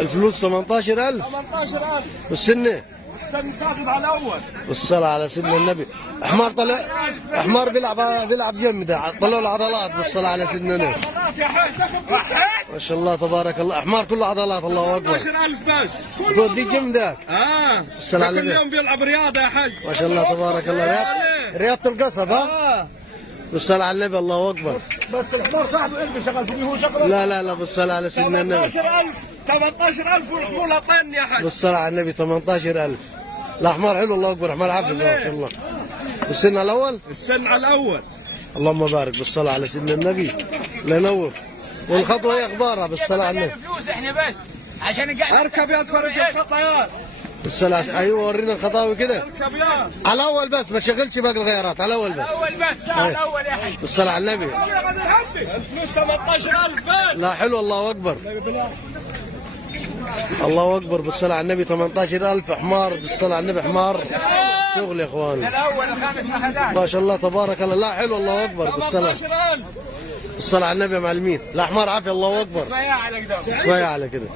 الفلوس 18000. 18000. والسنة ساقط على الاول. بالصلاة على سيدنا النبي. حمار طلع، حمار بيلعب جمده، طلعوا العضلات بالصلاة على سيدنا النبي. عضلات يا حاج. ما شاء الله تبارك الله، حمار كله عضلات. الله اكبر. 18000 بس. دي جمدك. بالصلاة على كل النبي. يوم بيلعب رياضه يا حاج. ما شاء الله تبارك الله. رياضة القصب. بالصلاة على النبي. الله اكبر. بس الحمار صاحبه قلبي شغال فيه، هو شغال. لا بالصلاة على سيدنا النبي. 18000 والحمولة طن يا حاج. بالصلاة على النبي 18000. لا حمار حلو. الله اكبر. حمار عافية ما شاء الله. والسن على الاول. السن على الاول. اللهم بارك. بالصلاة على سيدنا النبي. الله ينور. والخطوة ايه اخبارها؟ بالصلاة على النبي. فلوس احنا بس عشان قاعد اركب يا فرق الخطايات. بالصلاة. ايوه ورينا الخطاوي كده. اركب يا. على الاول بس، ما تشغلش باقي الغيارات. على الاول بس. الاول بس على الاول يا حاج. بالصلاة على النبي. الفلوس 18000 بس. لا حلو. الله اكبر. الله اكبر. بالصلاة على النبي 18000 حمار. بالصلاة على النبي. حمار شغل يا اخواني. الاول الخامس ما خداش. ما شاء الله تبارك الله. لا حلو. الله اكبر. بالصلاة. 18000. بالصلاة على النبي يا معلمين. لا حمار عافية. الله اكبر. شويه على قدام. شوية على كده.